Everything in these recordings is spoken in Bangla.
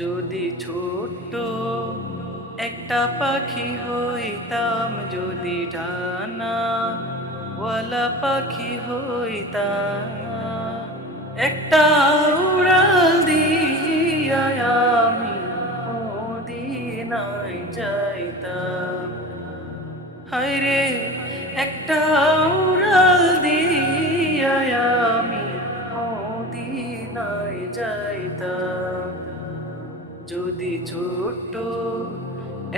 যদি ছোট্ট একটা পাখি হইতাম, যদি ডানা ওয়ালা পাখি হইতাম, একটা উড়াল দিয়া আমি মদিনায় যাইতাম। হায়রে একটা উড়াল দিয়া আমি মদিনায় যাইতাম। যদি ছোট্ট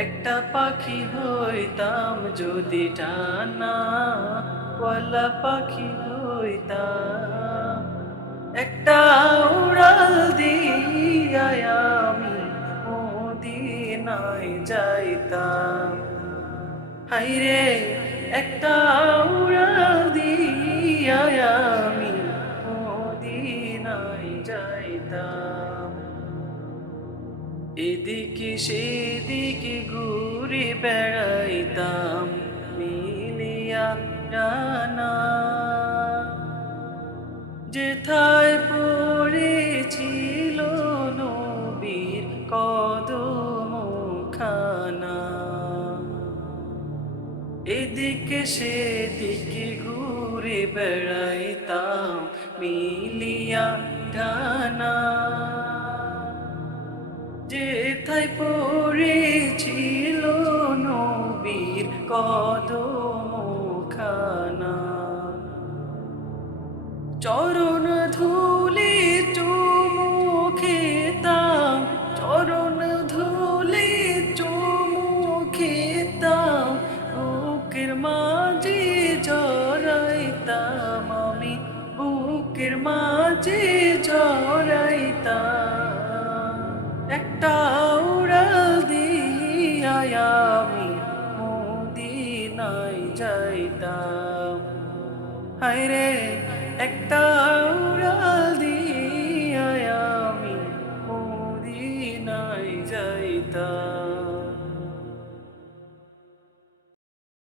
একটা পাখি হইতাম, যদি ডানা ওয়ালা পাখি হইতাম, একটা উড়াল দিয়া আমি মদিনায় যাইতাম। হায়রে একটা উড়াল দিয়া আমি মদিনায় যাইতাম। এদিকে সেদিকে ঘুরে বেড়াইতাম মিলিয়া ডানা, যেথায় পড়েছিল নবীর কদম খানা। এদিকে সেদিকে ঘুরে বেড়াইতাম মিলিয়া ডানা, যেথায় পড়েছিল নবীর কদম খানা। চরণ ধুলি চুমু খেতাম, চরণ ধুলি চুমু খেতাম, বুকের মাঝে জড়াইতাম আমি, বুকের মাঝে জড়াইতাম। একটা উড়াল দিয়া আমি মদিনায় যাইতাম। হায়রে একটা উড়াল দিয়া আমি মদিনায় যাইতাম।